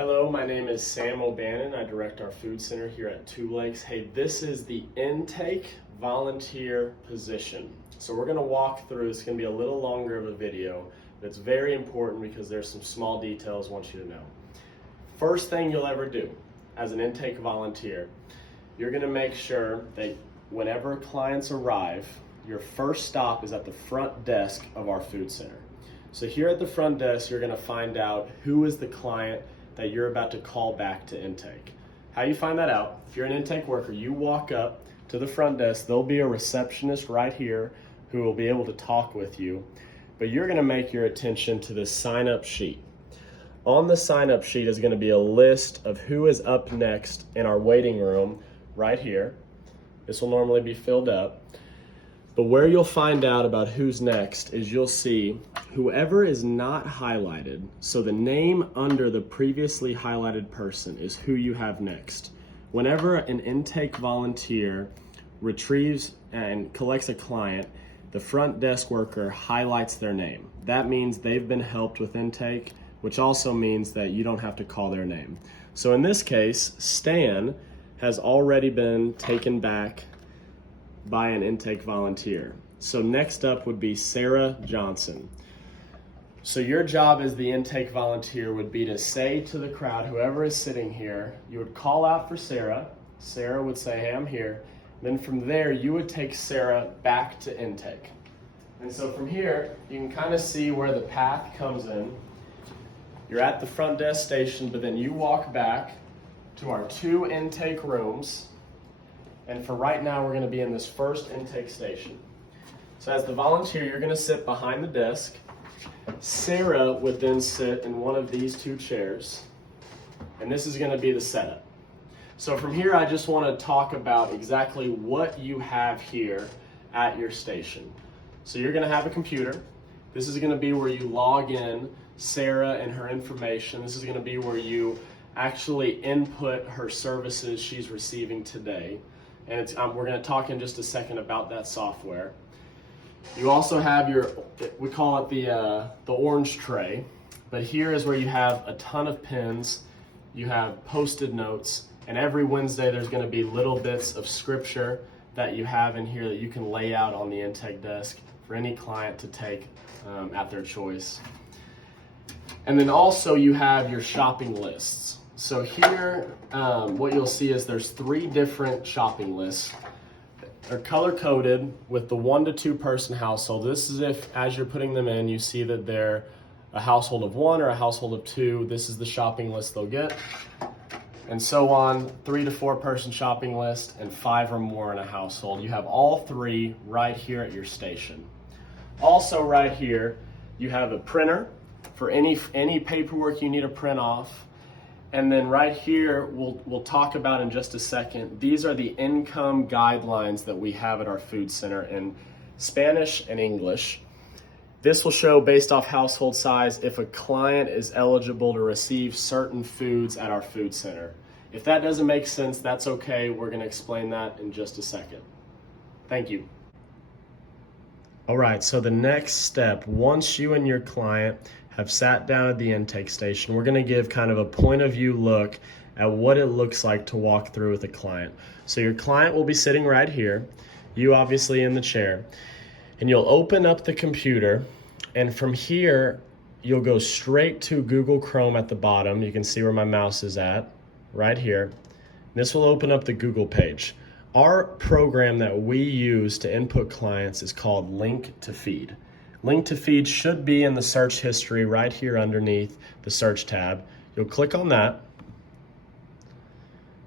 Hello, my name is Sam O'Bannon. I direct our food center here at Two Lakes. Hey, this is the intake volunteer position. So we're gonna walk through, it's gonna be a little longer of a video, but it's very important because there's some small details I want you to know. First thing you'll ever do as an intake volunteer, you're gonna make sure that whenever clients arrive, your first stop is at the front desk of our food center. So here at the front desk, you're gonna find out who is the client that you're about to call back to intake. How you find that out, if you're an intake worker, you walk up to the front desk, there'll be a receptionist right here who will be able to talk with you, but you're gonna make your attention to this sign-up sheet. On the sign-up sheet is gonna be a list of who is up next in our waiting room right here. This will normally be filled up. But where you'll find out about who's next is you'll see whoever is not highlighted, so the name under the previously highlighted person is who you have next. Whenever an intake volunteer retrieves and collects a client, the front desk worker highlights their name. That means they've been helped with intake, which also means that you don't have to call their name. So in this case, Stan has already been taken back by an intake volunteer. So next up would be Sarah Johnson. So your job as the intake volunteer would be to say to the crowd, whoever is sitting here, you would call out for Sarah. Sarah would say, hey, I'm here. Then from there, you would take Sarah back to intake. And so from here, you can kind of see where the path comes in. You're at the front desk station, but then you walk back to our 2 intake rooms. And for right now, we're gonna be in this first intake station. So as the volunteer, you're gonna sit behind the desk. Sarah would then sit in one of these 2 chairs. And this is gonna be the setup. So from here, I just wanna talk about exactly what you have here at your station. So you're gonna have a computer. This is gonna be where you log in Sarah and her information. This is gonna be where you actually input her services she's receiving today. And we're going to talk in just a second about that software. You also have we call it the orange tray, but here is where you have a ton of pens, you have Post-it notes, and every Wednesday there's going to be little bits of scripture that you have in here that you can lay out on the intake desk for any client to take at their choice. And then also you have your shopping lists. So here, what you'll see is there's 3 different shopping lists. They're color-coded with the 1 to 2 person household. This is if, as you're putting them in, you see that they're a household of 1 or a household of 2. This is the shopping list they'll get. And so on, 3 to 4 person shopping list and 5 or more in a household. You have all 3 right here at your station. Also right here, you have a printer for any paperwork you need to print off. And then right here, we'll talk about in just a second, these are the income guidelines that we have at our food center in Spanish and English. This will show based off household size if a client is eligible to receive certain foods at our food center. If that doesn't make sense, that's okay. We're gonna explain that in just a second. Thank you. All right, so the next step, once you and your client have sat down at the intake station, we're gonna give kind of a point of view look at what it looks like to walk through with a client. So your client will be sitting right here, you obviously in the chair, and you'll open up the computer, and from here, you'll go straight to Google Chrome at the bottom. You can see where my mouse is at, right here. This will open up the Google page. Our program that we use to input clients is called Link to Feed. Link to Feed should be in the search history right here underneath the search tab. You'll click on that.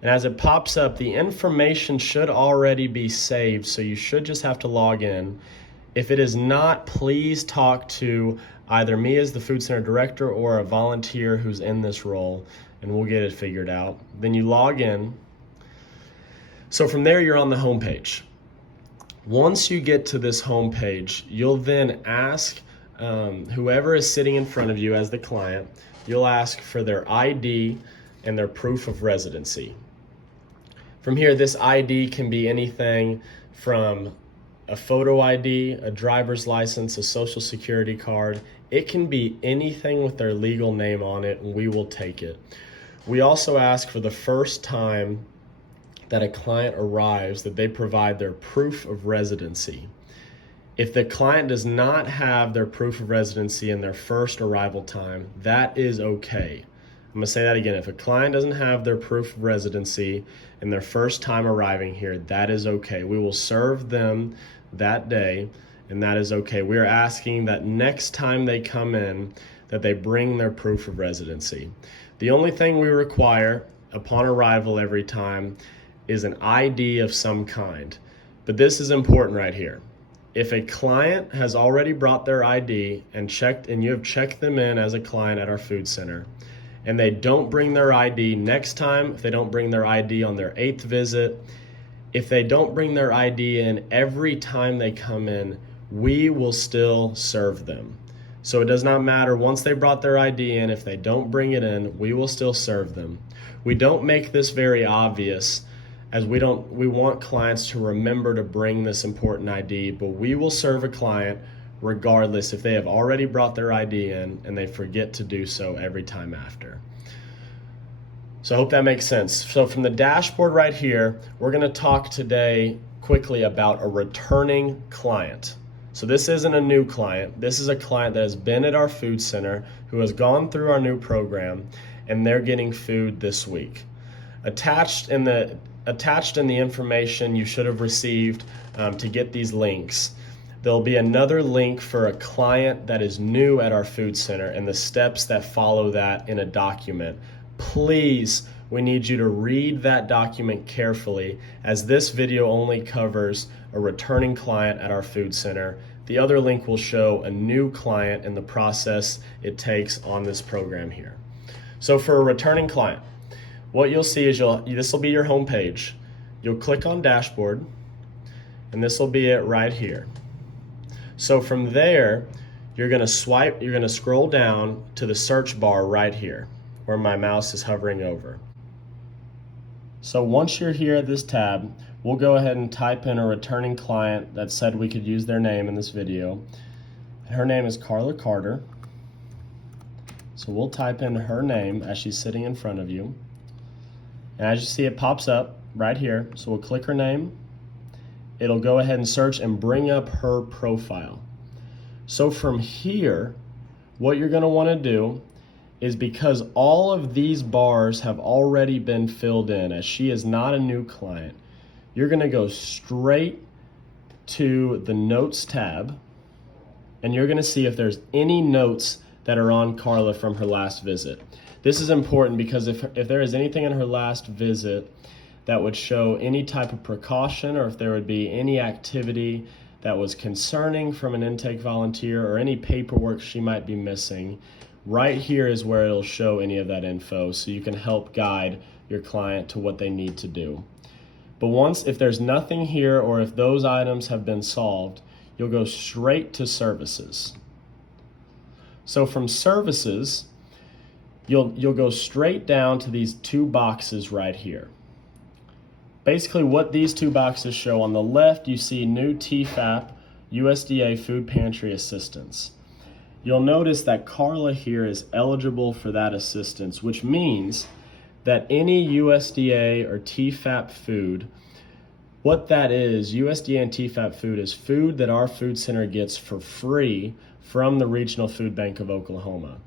And as it pops up, the information should already be saved, so you should just have to log in. If it is not, please talk to either me as the food center director or a volunteer who's in this role, and we'll get it figured out. Then you log in. So from there, you're on the home page. Once you get to this home page, you'll then ask whoever is sitting in front of you as the client, you'll ask for their ID and their proof of residency. From here, this ID can be anything from a photo ID, a driver's license, a social security card. It can be anything with their legal name on it, and we will take it. We also ask for the first time that a client arrives that they provide their proof of residency. If the client does not have their proof of residency in their first arrival time, that is okay. I'm gonna say that again. If a client doesn't have their proof of residency in their first time arriving here, that is okay. We will serve them that day, and that is okay. We are asking that next time they come in, that they bring their proof of residency. The only thing we require upon arrival every time is an ID of some kind. But this is important right here. If a client has already brought their ID and you have checked them in as a client at our food center, and they don't bring their ID next time, if they don't bring their ID on their 8th visit, if they don't bring their ID in every time they come in, we will still serve them. So it does not matter once they brought their ID in, if they don't bring it in, we will still serve them. We don't make this very obvious, as we want clients to remember to bring this important ID, but we will serve a client regardless if they have already brought their ID in and they forget to do so every time after. So I hope that makes sense. So from the dashboard right here, we're gonna talk today quickly about a returning client. So this isn't a new client. This is a client that has been at our food center, who has gone through our new program, and they're getting food this week. Attached in the information you should have received to get these links, there'll be another link for a client that is new at our food center and the steps that follow that in a document. Please, we need you to read that document carefully, as this video only covers a returning client at our food center. The other link will show a new client and the process it takes on this program here. So for a returning client, what you'll see is this will be your home page. You'll click on dashboard, and this will be it right here. So from there, you're gonna scroll down to the search bar right here, where my mouse is hovering over. So once you're here at this tab, we'll go ahead and type in a returning client that said we could use their name in this video. Her name is Carla Carter. So we'll type in her name as she's sitting in front of you. And as you see, it pops up right here. So we'll click her name. It'll go ahead and search and bring up her profile. So from here, what you're gonna wanna do is, because all of these bars have already been filled in, as she is not a new client, you're gonna go straight to the Notes tab, and you're gonna see if there's any notes that are on Carla from her last visit. This is important because if there is anything in her last visit that would show any type of precaution, or if there would be any activity that was concerning from an intake volunteer, or any paperwork she might be missing, right here is where it'll show any of that info, so you can help guide your client to what they need to do. But if there's nothing here, or if those items have been solved, you'll go straight to services. So from services, you'll go straight down to these two boxes right here. Basically what these two boxes show, on the left you see new TFAP USDA food pantry assistance. You'll notice that Carla here is eligible for that assistance, which means that any USDA or TFAP food, what that is, USDA and TFAP food is food that our food center gets for free from the Regional Food Bank of Oklahoma.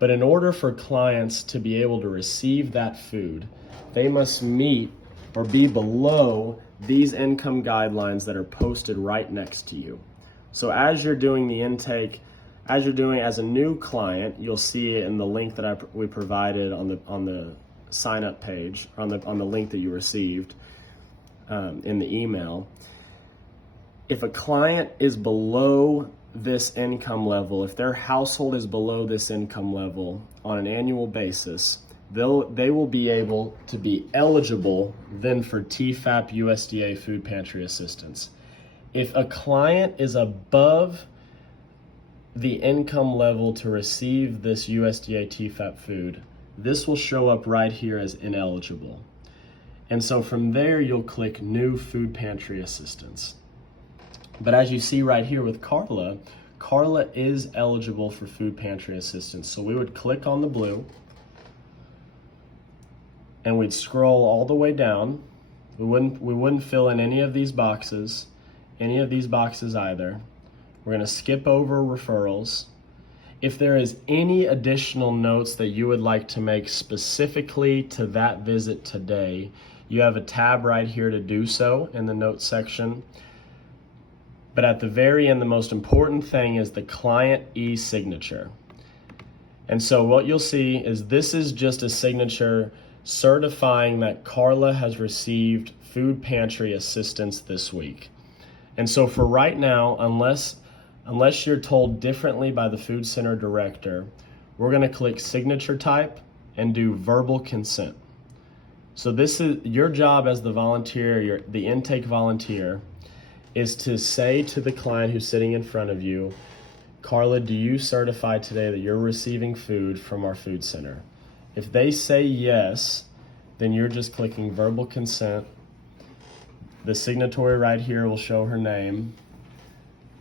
But in order for clients to be able to receive that food, they must meet or be below these income guidelines that are posted right next to you. So as you're doing the intake, as a new client, you'll see it in the link that we provided on the sign up page, on the link that you received in the email. If a client is below this income level, if their household is below this income level on an annual basis, they will be able to be eligible then for TFAP USDA food pantry assistance. If a client is above the income level to receive this USDA TFAP food, this will show up right here as ineligible. And so from there, you'll click New Food Pantry Assistance. But as you see right here with Carla is eligible for food pantry assistance. So we would click on the blue, and we'd scroll all the way down. We wouldn't fill in any of these boxes either. We're going to skip over referrals. If there is any additional notes that you would like to make specifically to that visit today, you have a tab right here to do so in the notes section. But at the very end, the most important thing is the client e-signature. And so what you'll see is this is just a signature certifying that Carla has received food pantry assistance this week. And so for right now, unless you're told differently by the food center director, we're going to click signature type and do verbal consent. So this is your job as the volunteer, the intake volunteer, is to say to the client who's sitting in front of you, Carla, do you certify today that you're receiving food from our food center? If they say yes, then you're just clicking verbal consent. The signatory right here will show her name,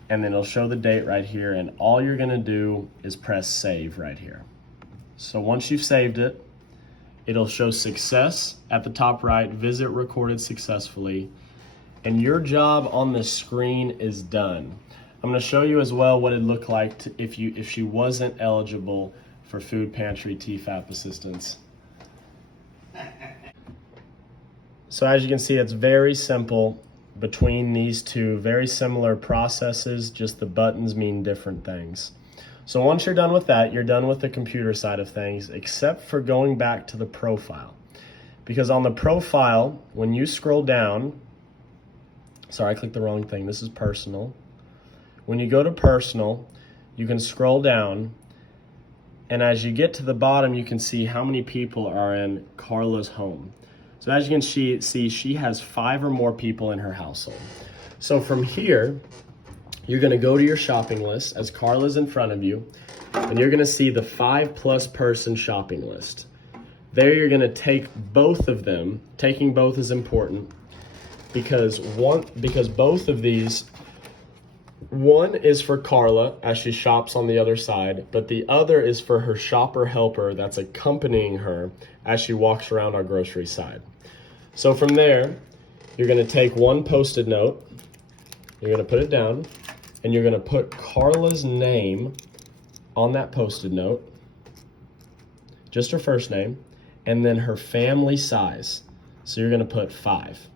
and then it'll show the date right here, and all you're gonna do is press save right here. So once you've saved it, it'll show success at the top right, visit recorded successfully, and your job on the screen is done. I'm gonna show you as well what it'd look like if she wasn't eligible for food pantry TFAP assistance. So as you can see, it's very simple between these two, very similar processes, just the buttons mean different things. So once you're done with that, you're done with the computer side of things, except for going back to the profile. Because on the profile, when you scroll down, sorry, I clicked the wrong thing, this is personal. When you go to personal, you can scroll down, and as you get to the bottom, you can see how many people are in Carla's home. So as you can see, she has 5 or more people in her household. So from here, you're gonna go to your shopping list as Carla's in front of you, and you're gonna see the 5+ person shopping list. There you're gonna take both of them. Taking both is important because both of these, one is for Carla as she shops on the other side, but the other is for her shopper helper that's accompanying her as she walks around our grocery side. So from there, you're gonna take one Post-it note, you're gonna put it down, and you're gonna put Carla's name on that Post-it note, just her first name, and then her family size. So you're gonna put 5.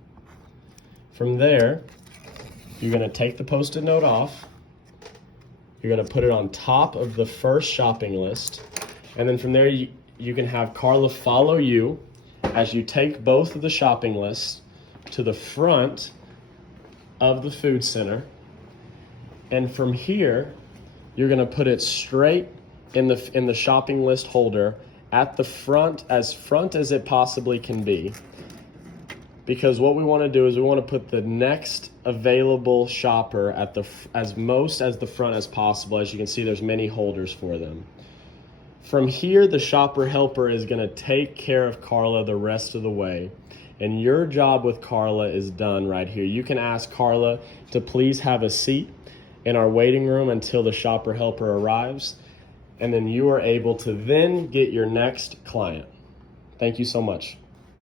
From there, you're gonna take the Post-it note off, you're gonna put it on top of the first shopping list, and then from there you can have Carla follow you as you take both of the shopping lists to the front of the food center, and from here you're gonna put it straight in the shopping list holder at the front as it possibly can be. Because what we want to do is we want to put the next available shopper at as the front as possible. As you can see, there's many holders for them. From here, the shopper helper is going to take care of Carla the rest of the way. And your job with Carla is done right here. You can ask Carla to please have a seat in our waiting room until the shopper helper arrives. And then you are able to then get your next client. Thank you so much.